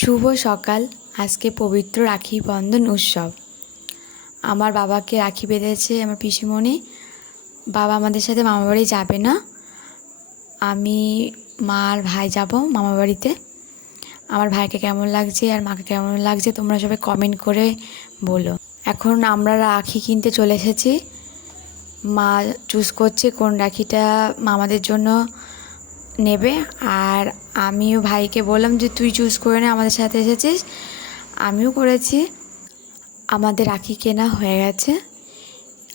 শুভ সকাল। আজকে পবিত্র রাখি বন্ধন উৎসব। আমার বাবাকে রাখি বেঁধেছে আমার পিসিমণি। বাবা আমাদের সাথে মামাবাড়ি যাবে না, আমি, মা আর ভাই যাব মামাবাড়িতে। আমার ভাইকে কেমন লাগছে আর মাকে কেমন লাগছে তোমরা সবাই কমেন্ট করে বলো। এখন আমরা রাখি কিনতে চলে এসেছি। মা চুজ করছে কোন রাখিটা মামাদের জন্য নেবে, আর আমিও ভাইকে বললাম যে তুই চুজ করে নে, আমাদের সাথে এসেছিস। আমিও করেছি। আমাদের রাখি কেনা হয়ে গেছে।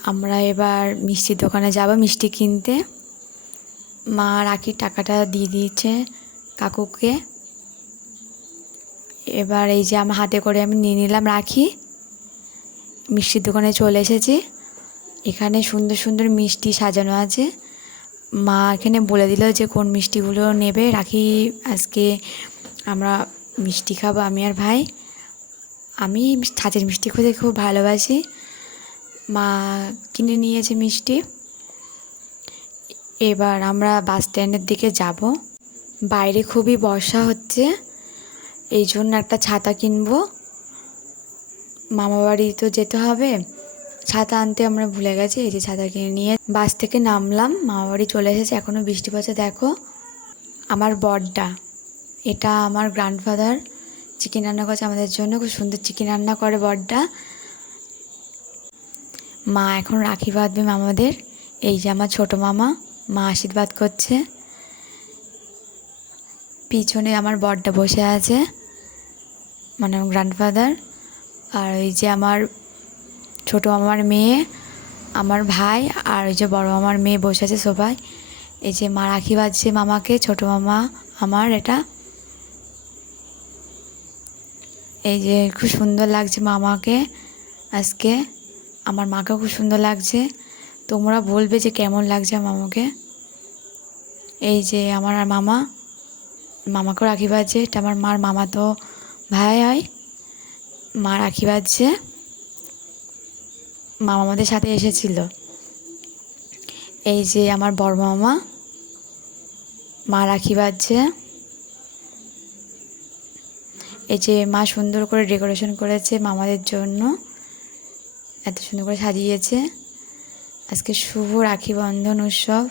আমরা এবার মিষ্টির দোকানে যাব মিষ্টি কিনতে। মা রাখির টাকাটা দিয়ে দিয়েছে কাকুকে। এবার এই যে আমার হাতে করে আমি নিয়ে নিলাম রাখি। মিষ্টির দোকানে চলে এসেছি। এখানে সুন্দর সুন্দর মিষ্টি সাজানো আছে। মা এখানে বলে দিল যে কোন মিষ্টিগুলো নেবে। রাখি আজকে আমরা মিষ্টি খাবো আমি আর ভাই। আমি ছাঁচের মিষ্টি খেতে খুব ভালোবাসি। মা কিনে নিয়েছে মিষ্টি। এবার আমরা বাস স্ট্যান্ডের দিকে যাব। বাইরে খুবই বর্ষা হচ্ছে, এই জন্য একটা ছাতা কিনবো। মামাবাড়ি তো যেতে হবে, ছাতা আনতে আমরা ভুলে গেছি। এই যে ছাতা কিনে নিয়ে বাস থেকে নামলাম, মামাবাড়ি চলে এসেছে। এখনও বৃষ্টি পড়ছে। দেখো আমার বড়দা, এটা আমার গ্র্যান্ডফাদার চিকেন রান্না করছে আমাদের জন্য। খুব সুন্দর চিকেন রান্না করে বড়দা। মা এখন রাখি বাঁধবে মামাদের। এই যে আমার ছোটো মামা, মা আশীর্বাদ করছে। পিছনে আমার বড়দা বসে আছে, মানে আমার গ্র্যান্ডফাদার। আর ওই যে আমার ছোটো মামার মেয়ে, আমার ভাই, আর ওই যে বড় মামার মেয়ে বসে আছে সবাই। এই যে মা রাখি বাঁধছে মামাকে, ছোটো মামা আমার এটা। এই যে খুব সুন্দর লাগছে মামাকে আজকে। আমার মাকেও খুব সুন্দর লাগছে। তোমরা বলবে যে কেমন লাগছে মামাকে। এই যে আমার আর মামা, মামাকেও রাখি বাঁধছে। এটা আমার মার মামা তো ভাই হয়। মা রাখি বাঁধছে। মামা আমাদের সাথে এসেছিল। এই যে আমার বড় মামা, মা রাখি বাঁধছে। এই যে মা সুন্দর করে ডেকোরেশন করেছে মামাদের জন্য, এত সুন্দর করে সাজিয়েছে। আজকে শুভ রাখি বন্ধন উৎসব।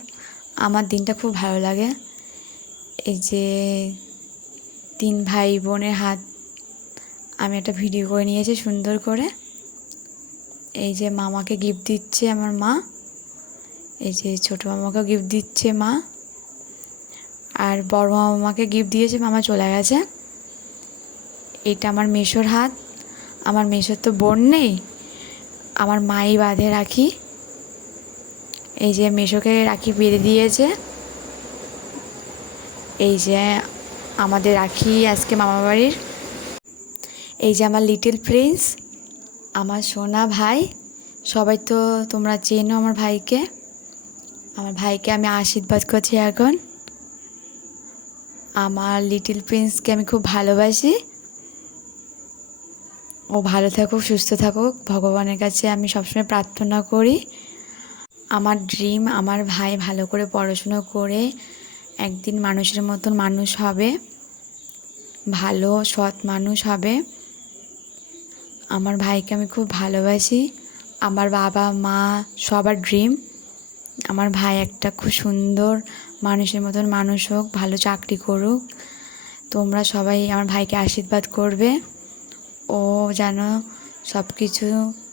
আমার দিনটা খুব ভালো লাগে। এই যে 3 ভাই বোনের হাত আমি একটা ভিডিও করে নিয়েছি সুন্দর করে। এই যে মামাকে গিফট দিচ্ছে আমার মা। এই যে ছোটো মামাকেও গিফট দিচ্ছে মা। আর বড় মামাকে গিফট দিয়েছে, মামা চলে গেছে। এটা আমার মেসোর হাত। আমার মেসোর তো বোন নেই, আমার মাই বাঁধে রাখি। এই যে মেসোকে রাখি বেঁধে দিয়েছে। এই যে আমাদের রাখি আজকে মামাবাড়ির। এই যে আমার লিটল প্রিন্স, আমার সোনা ভাই। সবাই তো তোমরা চেনো আমার ভাইকে। আমার ভাইকে আমি আশীর্বাদ করছি এখন। আমার লিটল প্রিন্সকে আমি খুব ভালোবাসি। ও ভালো থাকুক, সুস্থ থাকুক, ভগবানের কাছে আমি সবসময় প্রার্থনা করি। আমার ড্রিম আমার ভাই ভালো করে পড়াশুনো করে একদিন মানুষের মতন মানুষ হবে, ভালো সৎ মানুষ হবে। আমার ভাইকে আমি খুব ভালোবাসি। আমার বাবা মা সবার ড্রিম আমার ভাই একটা খুব সুন্দর মানুষের মতন মানুষ হোক, ভালো চাকরি করুক। তোমরা সবাই আমার ভাইকে আশীর্বাদ করবে, ও যেন সব কিছু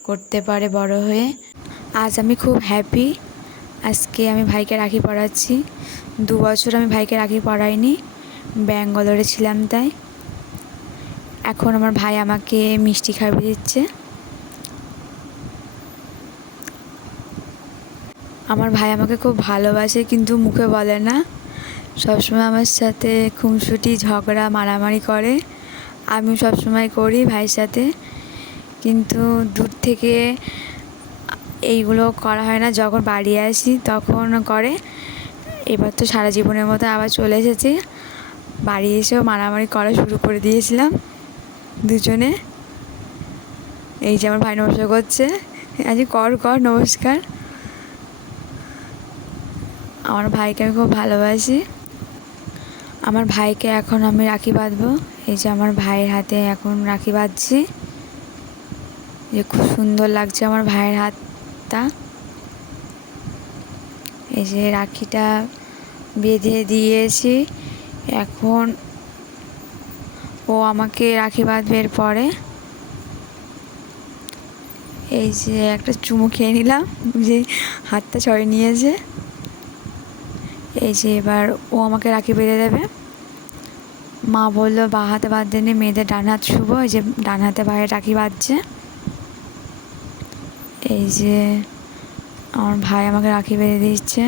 করতে পারে বড় হয়ে। আজ আমি খুব হ্যাপি। আজকে আমি ভাইকে রাখি পরাচ্ছি। 2 বছর আমি ভাইকে রাখি পরাইনি, ব্যাঙ্গালোরে ছিলাম তাই। এখন আমার ভাই আমাকে মিষ্টি খাইয়ে দিচ্ছে। আমার ভাই আমাকে খুব ভালোবাসে, কিন্তু মুখে বলে না। সবসময় আমার সাথে খুনসুটি ঝগড়া মারামারি করে। আমিও সবসময় করি ভাইয়ের সাথে, কিন্তু দূর থেকে এইগুলো করা হয় না। যখন বাড়ি আসি তখন করে। এবার তো সারা জীবনের মতো আবার চলে এসেছি। বাড়ি এসেও মারামারি করা শুরু করে দিয়েছিলাম দুজনে। এই যে আমার ভাই নমস্কার করছে। আজ কর কর নমস্কার। আমার ভাইকে আমি খুব ভালোবাসি। আমার ভাইকে এখন আমি রাখি বাঁধবো। এই যে আমার ভাইয়ের হাতে এখন রাখি বাঁধছি, যে খুব সুন্দর লাগছে আমার ভাইয়ের হাতটা। এই যে রাখিটা বেঁধে দিয়েছি, এখন ও আমাকে রাখি বাঁধবে পরে। এই যে একটা চুমু খেয়ে নিলাম, যে হাতটা ছড়ে নিয়েছে। এই যে এবার ও আমাকে রাখি বেঁধে দেবে। মা বললো বাঁ হাতে বাঁধতে নেই, মেয়েদের ডান হাত শুভ। এই যে ডান হাতে ভাইয়ের রাখি বাঁধছে। এই যে আমার ভাই আমাকে রাখি বেঁধে দিচ্ছে।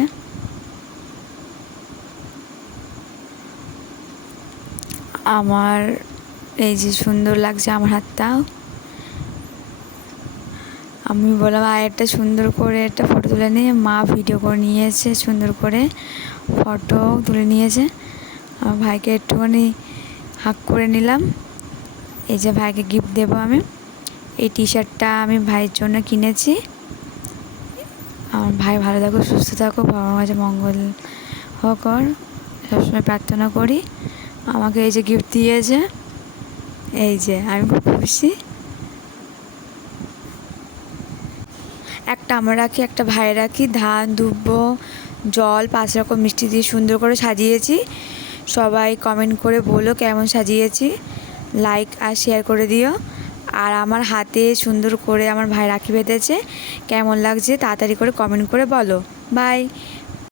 আমার এই যে সুন্দর লাগছে আমার হাতটাও। আমি বললাম একটা সুন্দর করে একটা ফটো তুলে নিয়ে, মা ভিডিও করে নিয়েছে, সুন্দর করে ফটো তুলে নিয়েছে। আমার ভাইকে একটুখানি হাক করে নিলাম। এই যে ভাইকে গিফট দেবো আমি। এই টি শার্টটা আমি ভাইয়ের জন্য কিনেছি। আমার ভাই ভালো থাকুক, সুস্থ থাকুক, বাবার কাছে মঙ্গল হোক, সবসময় প্রার্থনা করি। আমাকে এই যে গিফট দিয়েছে, এই যে আমি খুব খুশি। একটা আমার রাখি, একটা ভাইয়ের রাখি, ধান, দুব্বো, জল, 5 রকম মিষ্টি দিয়ে সুন্দর করে সাজিয়েছি। সবাই কমেন্ট করে বলো কেমন সাজিয়েছি, লাইক আর শেয়ার করে দিও। আর আমার হাতে সুন্দর করে আমার ভাই রাখি বেঁধেছে, কেমন লাগছে তাড়াতাড়ি করে কমেন্ট করে বলো। বাই।